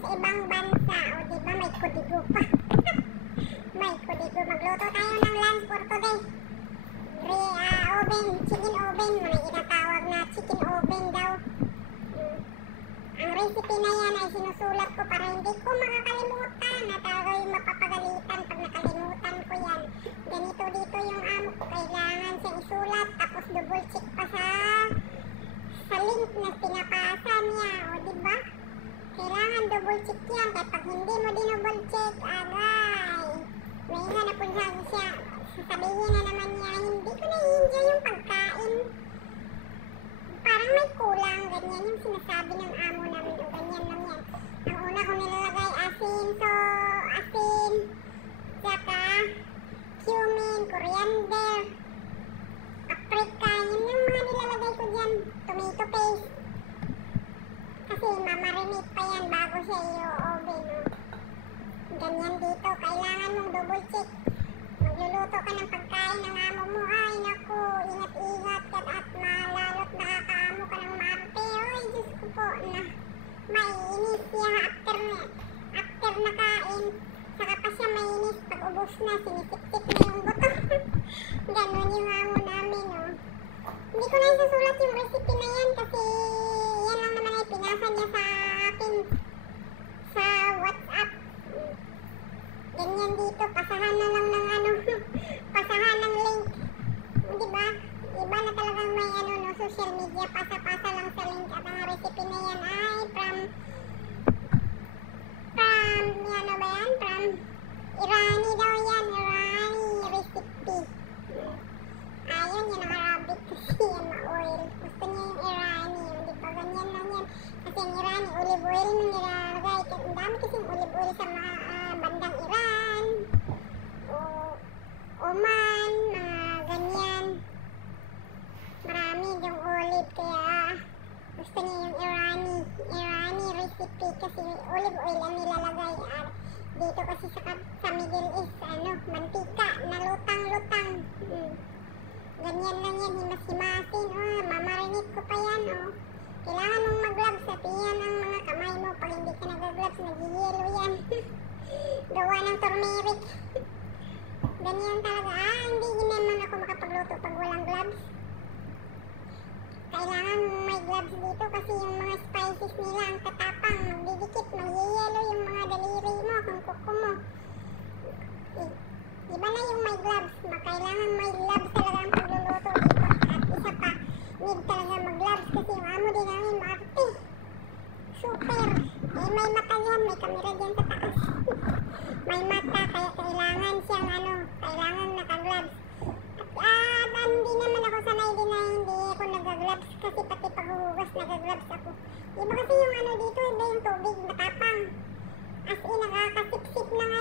sa ibang bansa. O diba, may kudigo pa. May kudigo. Magluto tayo ng lunch for today. Oven, chicken oven. May inatawag na chicken oven daw. Ang recipe na yan ay sinusulat ko para hindi ko makakalimutan at ako'y mapapagalitan pag nakalimutan ko yan. Ganito dito yung amo ko. Kailangan siya isulat tapos double check pa sa link na pinapasa niya. O diba? Kailangan double check yan. Kaya pag hindi mo dinouble check, agay. May nga napunsahan siya. Sasabihin na naman niya, hindi ko na-enjoy yung pagkain. Parang may kulang, ganyan yung sinasabi ng amo namin. O ganyan lang yan. Ang una kong nilalagay, asin, saka cumin, coriander, paprika, yun yung mga nilalagay ko dyan. Tomato paste. Kasi mamarinate pa yan bago siya i-oven. Ganyan dito, kailangan mong double check. Magluluto ka ng pagkain ng amo mo. Ay naku, ingat-ingat ka at lalo't nakakaamo ka ng marte. Oy, Diyos ko po na maiinis siya after nakain. Saka pa siya mainis pag ubos na, sinisip-sip na yung buto. Ganon yung amo namin, oh. Hindi ko na isusulat yung recipe na yan kasi yan lang naman ay pinasa niya sa akin sa WhatsApp. Ganyan dito, pasahan na lang ng pasahan ng link. Diba? Iba na talagang may social media, pasa-pasa lang sa link. At ang recipe na yan ay from Irani daw yan, Irani recipe. Ayun, yan ang Arabic kasi yan ma-oil. Gusto niya yung Irani, diba? Ganyan lang yan. Kasi yung Irani, olive oil nung nilalagay. Ang dami kasing olive oil sa mga bandang Iran o Oman, ganyan. Marami yung olive, kaya gusto niya yung Irani recipe kasi olive oil ang nilalagay. Dito kasi sa Middle East, mantika na lutang-lutang. Ganyan lang yan, himas-himasin. Mamarinate ko pa yan, Kailangan mong mag-gloves at yan ang mga kamay mo. Pag hindi ka nag-gloves, nag-yellow yan. Gawa ng turmeric. Ganyan talaga. Hindi naman ako makapagluto pag walang gloves. Kailangan may gloves dito kasi yung mga spices nila ang tatapang. Magdidikit, mag-yellow yung mga daliri mo, ang kuko mo. Iba na yung may gloves. Kailangan may gloves talaga ang pagluluto dito. At isa pa, need talaga mag-gloves kasi yung amo din namin maarte. Super. May mata yan, may kamera dyan sa taas. May mata, kaya kailangan siyang kailangan naka-gloves. At hindi naman ako sanay din na hindi ako nag-gloves kasi pati paghuhugas nag-gloves ako. Iba kasi yung dito, iba yung tubig, matapang. As in, nakakasipsip ng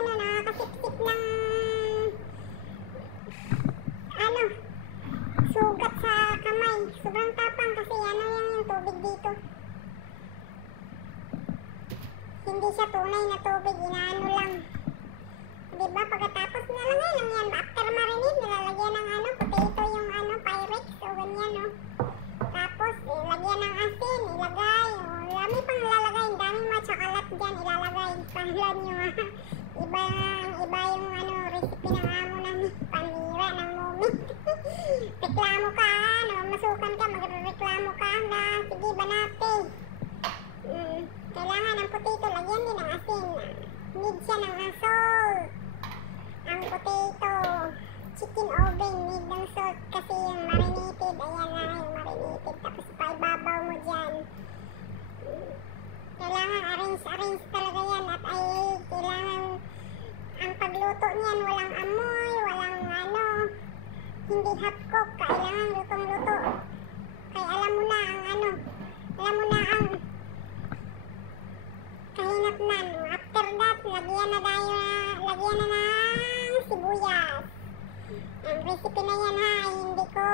sugat sa kamay. Sobrang tapang kasi yung tubig dito. Hindi siya tunay na tubig, inaano lang. Diba? Pagkatapos nalagay lang yan. After marinate, nilalagyan ng potato yung Pyrex o ganyan, Tapos, ilagyan ng asin, ilagay. Dami pang ilalagay. Daming matsyakalat dyan ilalagay. Pahalan nyo, Iba yung recipe ng amo namin. Panira ng moment. Reklamo ka, masukan ka, magreklamo ka. Sige, banate. Kailangan ng potato, lagyan din ng asin. Need siya ng salt. Ang potato, chicken oven, need ng salt kasi yung marinated. Ayan na yung marinated. Tapos paibabaw mo dyan. Kailangan arrange talaga yan. At kailangan ang pagluto niyan, walang amoy, walang hindi hot cook. Kailangan lutong-luto. Kaya alam mo na ang kahinatnan. After that, lagyan na ng sibuyas. Ang recipe na yan hindi ko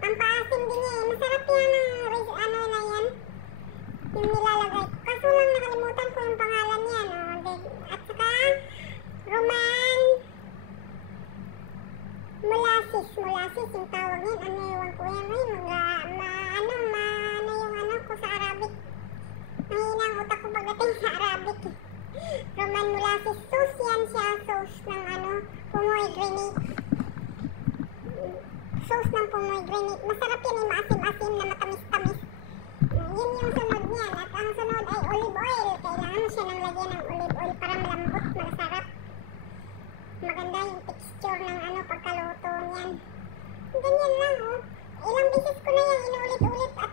Pampaasim din niya eh. Masarap yan ang ano na yan. Yung nilalagay ko. Kaso lang nakalimutan ko yung pangalan niya, no? At saka, Roman molasses. Molasses yung tawag yan. Ano yung ko yan? Ay, ano yung ano ko sa Arabic. Mahina ang utak ko pagdating sa Arabic. Roman molasses sauce yan siya. Sauce ng ano, pomegranate. Sauce ng pomegranate. Masarap yan eh. Maasim-asim na matamis-tamis. Yun yung sunod niyan. At ang sunod ay olive oil. Kailangan mo siya ng lagyan ng olive oil para malambot, masarap. Maganda yung texture ng ano pagkaluto niyan. Ganyan lang oh. Ilang beses ko na yan inuulit-ulit at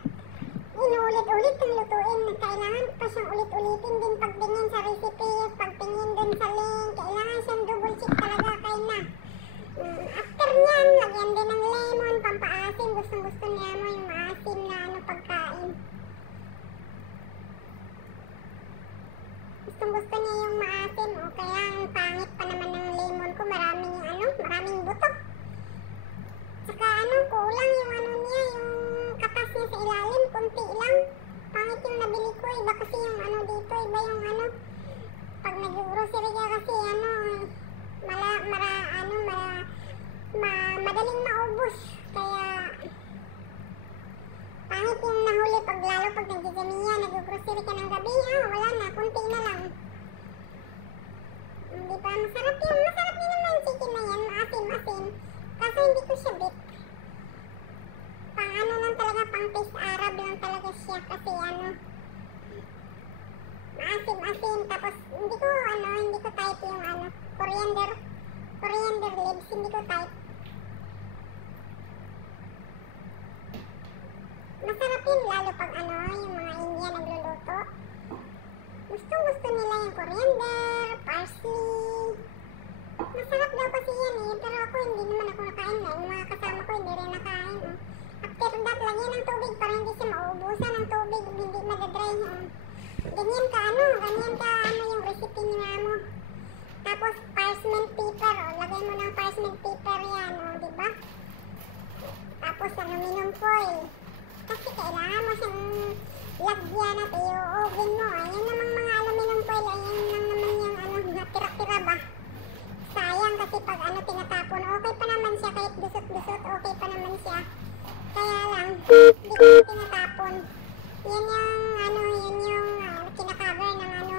inuulit-ulit ang lutuin. Kailangan pa siyang ulit-ulitin din pagtingin sa recipe, pagtingin dun sa link. Kailangan siyang double check talaga kay na. After nyan, lagyan din ng lemon, pampaasim. Gustong-gusto niya mo yung maasim na ano pagkain. Gustong-gusto niya yung maasim. O kaya ang pangit pa naman ng lemon ko. Maraming ano, maraming buto. Saka ano, kulang yung ano niya, yung katas niya sa ilalim, kunti lang. Pangit yung nabili ko, iba kasi yung ano dito, iba yung ano. Pag nag-grocery ka kasi ano, madaling maubos. Kaya pangit yung nahuli pag lalo pag nag-gigamiya, nag-grocery ka ng gabi, wala na, kunti na lang. Hindi pa, masarap yun, masarap din naman chicken na yan, maasim-asim. Kaso hindi ko siya bit. Pang ano lang talaga, pang taste Arab lang talaga siya kasi ano, maasim-asim. Tapos hindi ko type yung ano, coriander leaves, hindi ko type. Masarap yun lalo pag ano, yung mga Indian nagluluto. Gustong-gusto nila yung coriander, parsley. Masarap daw kasi yan eh, pero ako hindi naman ako nakain na. Yung mga kasama ko hindi rin nakain. After that, lagyan ng tubig para hindi siya mauubusan ng tubig, hindi madadry. Ganyan ka yung recipe niya mo. Tapos parchment paper, lagay mo ng parchment paper yan, diba? Tapos aluminum foil. Kasi kailangan mo siyang lagyan at i-oven mo. Ayan namang mga aluminum foil, ayan lang naman yung ano, natira-tira ba? Sayang kasi pag ano tinatapon, okay pa naman siya kahit dusot-dusot, okay pa naman siya. Kaya lang, hindi ko tinatapon. Yan yung kinakaver ng ano,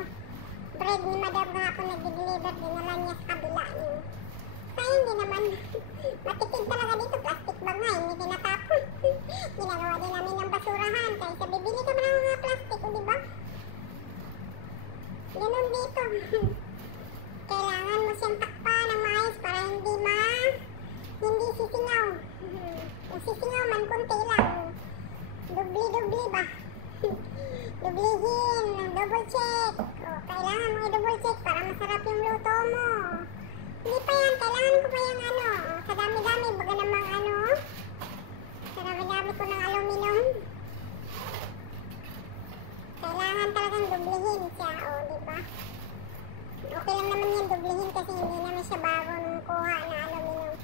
bread ni Madam kahapon nag-deliver, dinala niya sa kabila. Sayang din naman. Matipid talaga dito, plastic bag nga, hindi tinatapon. Ginagawa din namin ng basurahan, kaya sa bibili ka ba ng mga plastic, o diba? Ganun dito. Kailangan mo siyang takpan ng maayos para hindi sisingaw. Kung sisingaw man, kunti lang. Dubli-dubli ba? Dublihin, double check. Kailangan mo i-double check para masarap yung luto mo. Hindi pa yan, kailangan ko pa yung ano. Sa dami-dami, baga namang ano. Sa dami-dami ko ng aluminum. Kailangan talagang dublihin siya, diba? Okay lang naman yan dublihin kasi hindi naman siya bagong kuha na aluminum.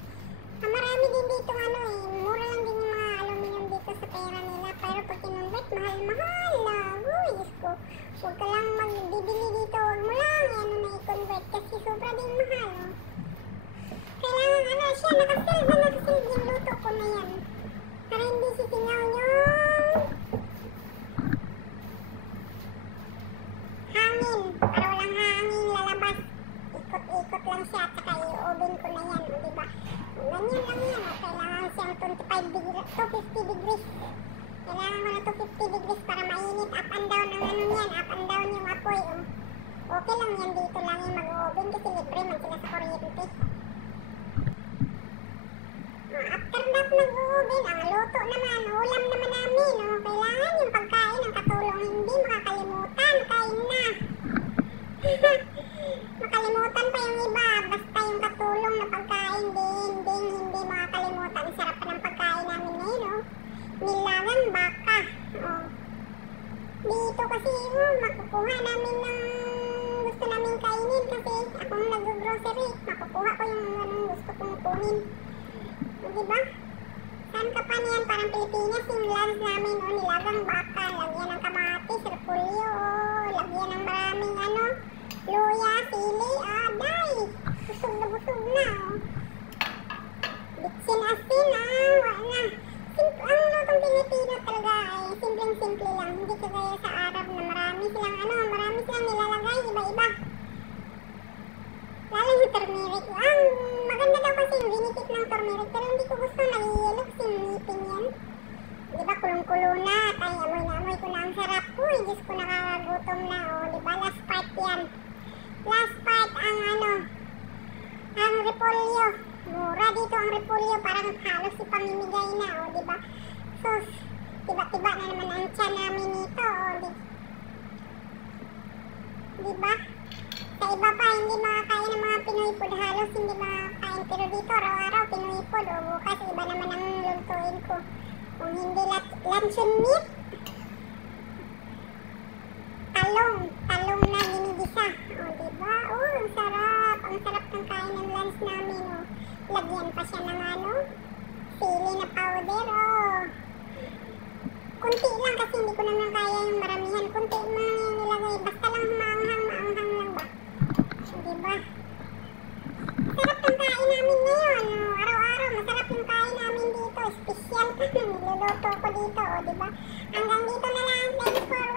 Marami din dito ano eh, mura lang din yung mga aluminum dito sa pera nila. Pero pag kinonvert, mahal-mahal na. Uy, Diyos ko. Huwag ka lang magbibili dito, huwag mo lang na i-convert kasi sobra din mahal. Kailangan ano siya, nakasil yung luto ko na yan. Para hindi sisingaw yung hangin. Para walang hangin lalabas. Ikot-ikot lang siya at saka i-oven ko na yan, diba? Ganyan lang yan, kailangan siyang 250 degrees. Kailangan ko na 250 degrees para mainit. Up and down ang ano yan, up and down yung apoy. Okay lang yan, dito lang yung mag-oven kasi libre man sila sa kuryente. After that mag-oven, ang luto naman, ulam naman namin. Kailangan yung pagkain ng katulong hindi makakalimutan, kain na. Makalimutan pa yung iba, basta yung katulong na pagkain hindi makakalimutan. Sarap pa ng pagkain namin ngayon, nilagang baka. Dito kasi makukuha namin ng gusto namin kainin kasi akong nag-grocery, makukuha ko yung anong gusto kong kunin. Diba? Saan ka pa niyan? Parang Pilipinas yung lunch namin, oh, nilagang baka, lagyan ng kamatis, repolyo, oh, lagyan ng maraming ano, luya, sili, day, busog na, oh. Bitsin asin, wala. Ang lutong Pilipino talaga ay simpleng-simple lang, hindi kagaya sa Arab na marami silang nilalagay, iba-iba. Lalo yung turmeric. Maganda daw kasi yung vinikit ng turmeric, pero hindi ko gusto, nagiyelo kasi yung ngipin yan. Diba, kulong-kulo na, ay amoy na amoy ko na ang sarap. Uy, Diyos ko, nakakagutom na, oh. Diba, last part yan. Last part ang ang repolyo. Mura dito ang repolyo, parang halos ipamimigay na, oh, diba? So, tiba-tiba na naman ang tiyan namin nito, oh, diba? Sa iba pa, hindi makakain ng mga Pinoy food, halos hindi makakain. Pero dito, araw-araw, Pinoy food, o bukas, iba naman ang lutuin ko. Kung hindi luncheon meat, talong na ginigisa. O, diba? Ang sarap ng kain ng lunch namin, o. Lagyan pa siya ng sili na powder, o. Kunti lang kasi hindi ko naman kaya yung maramihan. Kunti lang yung nilagay, basta lang maanghang lang ba? Diba? Sarap ng kain namin ngayon. Araw-araw, masarap yung kain namin dito. Special pa. Niluluto ko dito, diba? Hanggang dito na lang. Thanks for